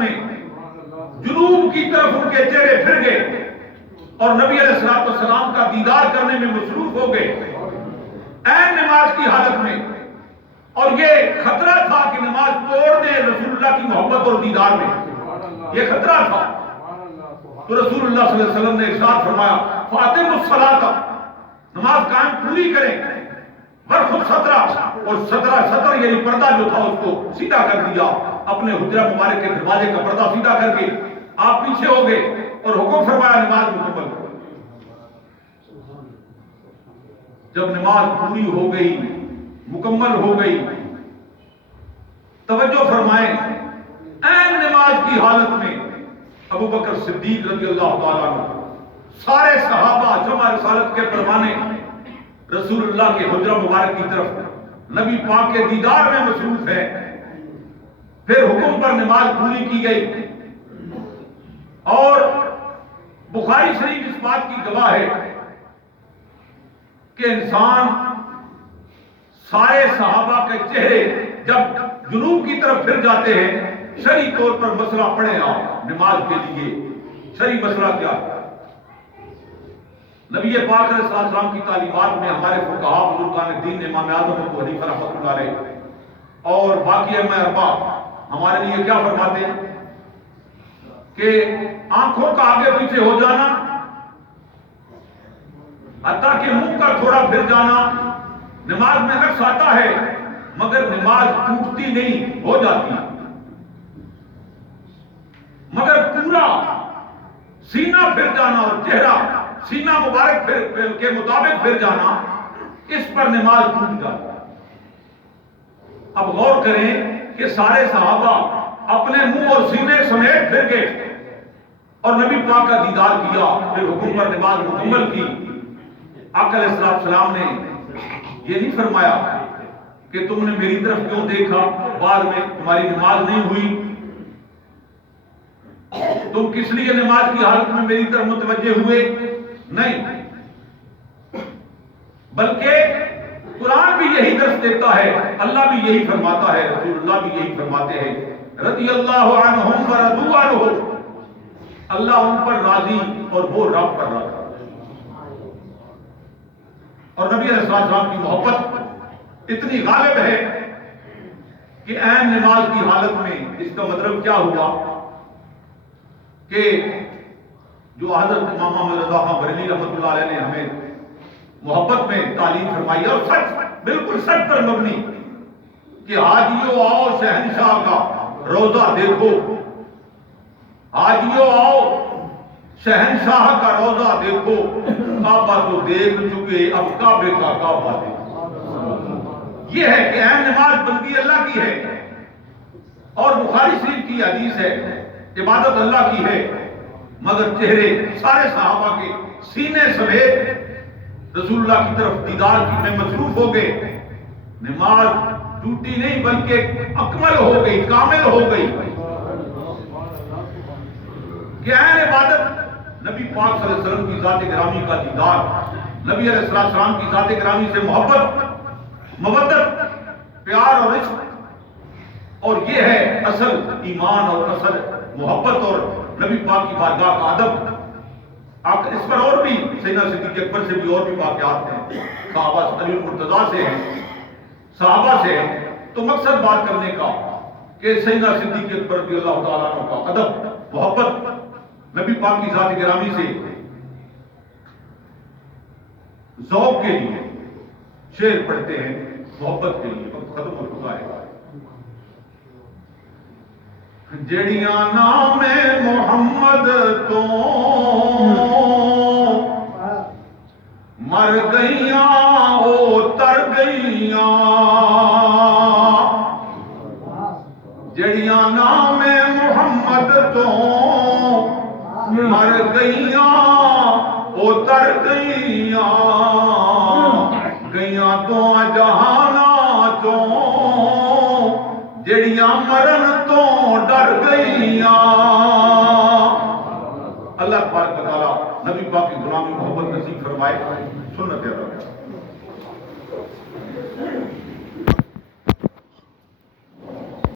میں جنوب کی طرف ان کے چہرے پھر گئے اور نبی علیہ السلام کا دیدار کرنے میں مصروف ہو گئے عین نماز کی حالت میں. اور یہ خطرہ تھا کہ نماز توڑ دیں رسول اللہ کی محبت اور دیدار میں، یہ خطرہ تھا. تو رسول اللہ صلی اللہ علیہ وسلم نے ارشاد فرمایا فاتم الصلاۃ، نماز قائم پوری کریں. برخ سترہ، اور ستر یعنی پردہ جو تھا اس کو سیدھا کر دیا، اپنے حجرہ مبارک کے دروازے کا پردہ سیدھا کر کے آپ پیچھے ہو گئے اور حکم فرمایا نماز مکمل کرو. جب نماز پوری ہو گئی، مکمل ہو گئی، توجہ فرمائیں عین نماز کی حالت میں ابو بکر صدیق رضی اللہ تعالیٰ عنہ، سارے صحابہ جمع رسالت کے پروانے رسول اللہ کے حجرہ مبارک کی طرف نبی پاک کے دیدار میں مصروف ہے. پھر حکم پر نماز پوری کی گئی. اور بخاری شریف اس بات کی گواہ ہے کہ انسان سارے صحابہ کے چہرے جب جنوب کی طرف پھر جاتے ہیں، شرعی طور پر مسئلہ پڑھیں آپ نماز کے لیے، شرعی مسئلہ کیا ہے؟ نبی پاک علیہ السلام کی تعلیمات میں ہمارے فقہاء بزرگان دین امام اعظم ابو حنیفہ رحمۃ اللہ علیہ اور باقی ائمہ اربعہ ہمارے لیے کیا فرماتے ہیں کہ آنکھوں کا آگے پیچھے ہو جانا، حتیٰ کہ منہ کا تھوڑا پھر جانا نماز میں نقص آتا ہے، مگر نماز ٹوٹتی نہیں، ہو جاتی. مگر پورا سینہ پھر جانا اور چہرہ سینہ مبارک کے مطابق پھر جانا، اس پر نماز ٹوٹ جاتی. اب غور کریں کہ سارے صحابہ اپنے منہ اور سینے سمیت پھر گئے اور نبی پاک کا دیدار کیا، پھر حکم پر نماز مکمل کی. آقا علیہ السلام نے یہ نہیں فرمایا کہ تم نے میری طرف کیوں دیکھا، بعد میں تمہاری نماز نہیں ہوئی، تم کس لیے نماز کی حالت میں میری طرف متوجہ ہوئے، نہیں. بلکہ قرآن بھی یہی درس دیتا ہے، اللہ بھی یہی فرماتا ہے، رسول اللہ بھی یہی فرماتے ہیں رضی اللہ عنہم ورضوا عنہ، اللہ ان پر راضی اور وہ رب پر راضی. اور نبی علیہ السلام کی محبت اتنی غالب ہے کہ عین نماز کی حالت میں اس کا مطلب کیا ہوا کہ جو حضرت امام محمد رضا خان بریلوی رحمۃ اللہ علیہ نے ہمیں محبت میں تعلیم فرمائی اور سچ، بالکل سچ پر مبنی کہ حاجیو آؤ شہنشاہ کا روضہ دیکھو، حاجیو آؤ شہنشاہ کا روضہ دیکھو، کعبہ تو دیکھ چکے اب کعبے کا کعبہ دیکھو. یہ ہے کہ عین نماز بندگی اللہ کی ہے. اور بخاری شریف کی حدیث ہے عبادت اللہ کی ہے، مگر چہرے سارے صحابہ کے سینے سمیت رسول اللہ کی طرف دیدار کی میں مصروف ہو گئے. نماز ٹوٹی نہیں بلکہ اکمل ہو گئی، کامل ہو گئی. کہ عین عبادت نبی پاک صلی اللہ علیہ وسلم کی ذات گرامی کا دیدار، نبی علیہ السلام کی ذات گرامی سے محبت، مودت، پیار اور عشق، اور یہ ہے اصل ایمان اور اصل محبت اور نبی پاک کی بارگاہ کا ادب. اس پر اور بھی سیدنا صدیق اکبر سے بھی اور بھی واقعات ہیں، صحابہ علی المرتضیٰ سے ہیں، صحابہ سے ہیں. تو مقصد بات کرنے کا کہ سیدنا صدیق اکبر رضی اللہ تعالیٰ عنہ کا ادب، محبت نبی پاک کی ذات گرامی سے ذوق کے لیے شعر پڑھتے ہیں، محبت کے لیے. وقت ختم ہو چکا ہے. جڑیاں نام محمد تو مر گئیاں او تر گئیاں، جڑیاں نام محمد تو مر گئیاں او تر گئیاں، گئیاں تو جہانا چوں جڑیاں مرن تو ڈر گئیاں. اللہ تبارک و تعالی نبی پاک کی غلامی محبت نصیب فرمائے. سنت ہے.